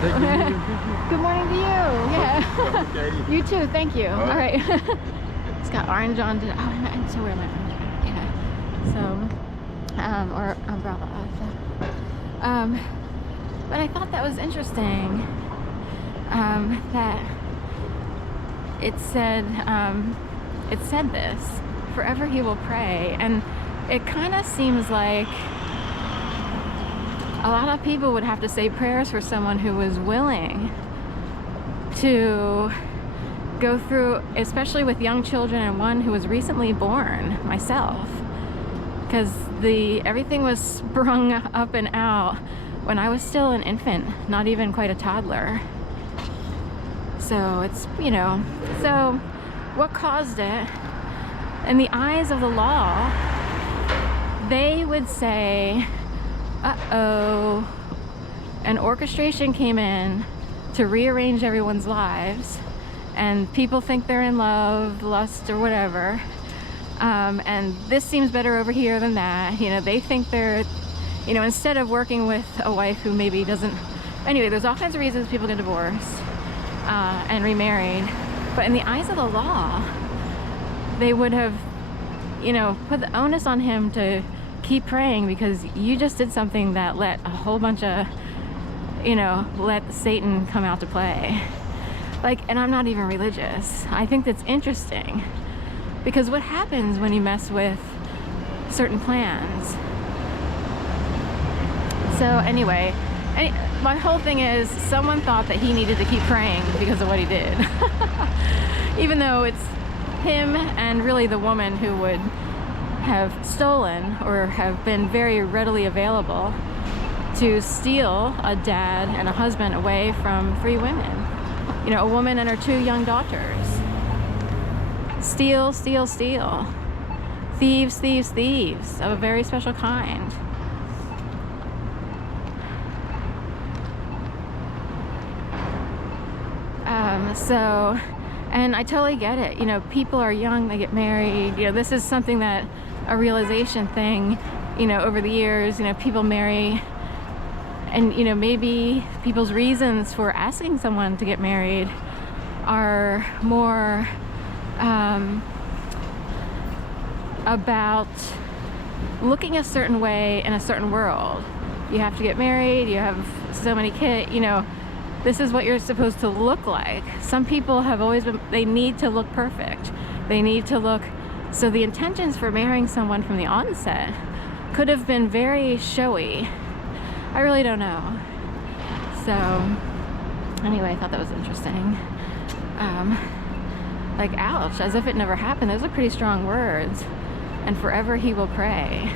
Good morning to you. Yeah. Okay. You too. Thank you. All All right. right. It's got orange on today. Oh, and so wear my orange. Yeah. So, or umbrella. But I thought that was interesting. That it said this. Forever he will pray, and it kind of seems like a lot of people would have to say prayers for someone who was willing to go through, especially with young children and one who was recently born, myself, because everything was sprung up and out when I was still an infant, not even quite a toddler. So it's, so what caused it? In the eyes of the law, they would say, uh-oh, an orchestration came in to rearrange everyone's lives, and people think they're in love, lust, or whatever, and this seems better over here than that. They think they're, instead of working with a wife who maybe doesn't, anyway, there's all kinds of reasons people get divorced and remarried, but in the eyes of the law, they would have, put the onus on him to keep praying because you just did something that let a whole bunch of, let Satan come out to play. And I'm not even religious. I think that's interesting because what happens when you mess with certain plans? So anyway, my whole thing is someone thought that he needed to keep praying because of what he did. Even though it's him and really the woman who would have stolen or have been very readily available to steal a dad and a husband away from free women. A woman and her 2 young daughters. Steal, steal, steal. Thieves, thieves, thieves of a very special kind. And I totally get it. People are young, they get married. This is something that a realization thing, over the years, people marry, and maybe people's reasons for asking someone to get married are more about looking a certain way in a certain world. You have to get married, you have so many kids, this is what you're supposed to look like. Some people have always been, they need to look perfect. They need to look, so the intentions for marrying someone from the onset could have been very showy. I really don't know. So anyway, I thought that was interesting. Ouch, as if it never happened. Those are pretty strong words. And forever he will pray.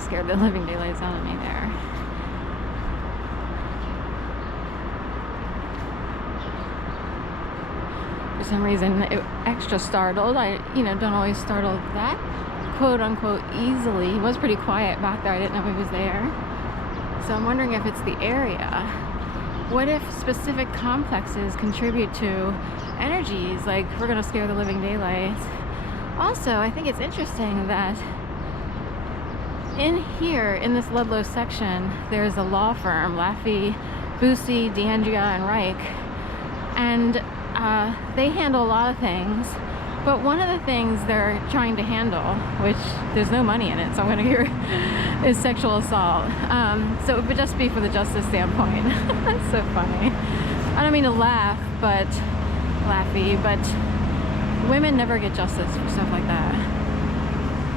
Scared the living daylights out of me there. For some reason, extra startled. I, don't always startle that quote unquote easily. He was pretty quiet back there. I didn't know he was there. So I'm wondering if it's the area. what if specific complexes contribute to energies like we're gonna scare the living daylights? Also, I think it's interesting that in here, in this Ludlow section, there's a law firm, Laffey, Busey, DeAndrea, and Reich, and they handle a lot of things. But one of the things they're trying to handle, which there's no money in it, so I'm going to hear, is sexual assault. So it would just be for the justice standpoint. That's so funny. I don't mean to laugh, but laughy, but women never get justice for stuff like that.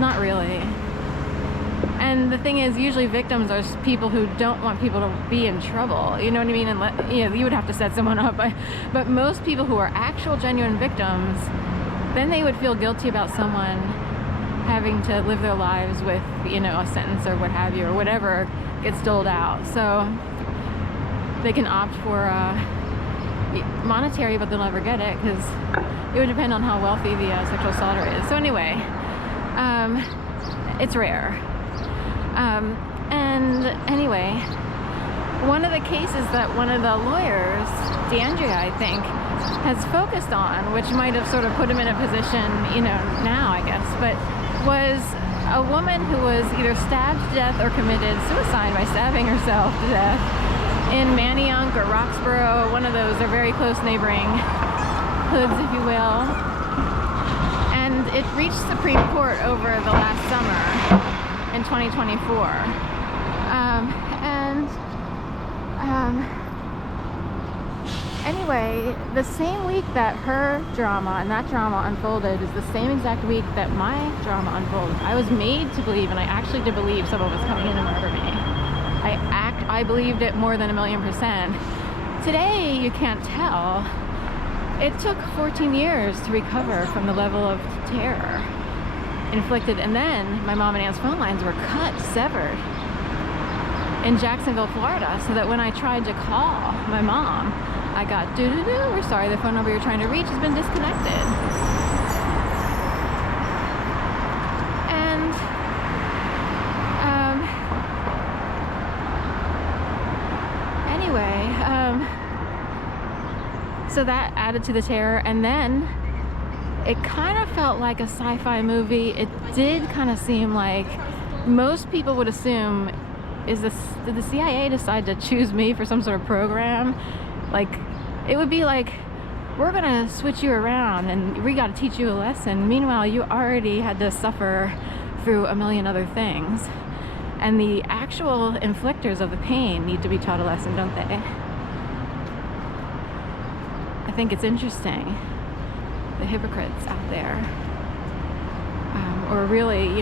Not really. And the thing is, usually victims are people who don't want people to be in trouble. You know what I mean? And you would have to set someone up. But most people who are actual, genuine victims, then they would feel guilty about someone having to live their lives with, a sentence or what have you, or whatever gets doled out. So they can opt for monetary, but they'll never get it because it would depend on how wealthy the sexual assaulter is. So anyway, it's rare. And anyway, one of the cases that one of the lawyers, DeAndrea, I think, has focused on, which might have sort of put him in a position, now I guess, but was a woman who was either stabbed to death or committed suicide by stabbing herself to death in Manayunk or Roxborough, one of those. They're very close neighboring hoods, if you will. And it reached Supreme Court over the last summer in 2024. Anyway, the same week that her drama and that drama unfolded is the same exact week that my drama unfolded. I was made to believe, and I actually did believe, someone was coming in to murder me. I believed it more than 1,000,000%. Today, you can't tell. It took 14 years to recover from the level of terror inflicted, and then my mom and aunt's phone lines were severed in Jacksonville, Florida, so that when I tried to call my mom, I got doo-doo-doo, we're sorry, the phone number you're trying to reach has been disconnected. And anyway, so that added to the terror, and then it kind of felt like a sci-fi movie. It did kind of seem like most people would assume, did the CIA decide to choose me for some sort of program? Like, it would be like, we're gonna switch you around and we gotta teach you a lesson. Meanwhile, you already had to suffer through a million other things. And the actual inflictors of the pain need to be taught a lesson, don't they? I think it's interesting, the hypocrites out there. Or really,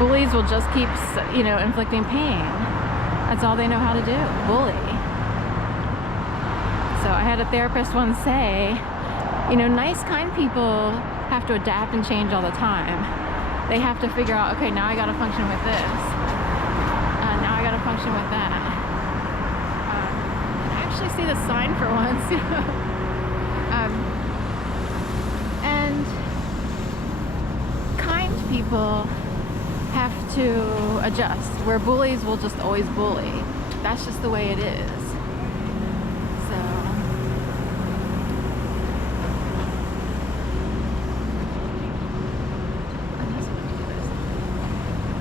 bullies will just keep, inflicting pain. That's all they know how to do, bully. So I had a therapist once say, nice, kind people have to adapt and change all the time. They have to figure out, okay, now I gotta function with this. Now I gotta function with that. I actually see the sign for once. And kind people have to adjust, where bullies will just always bully. That's just the way it is.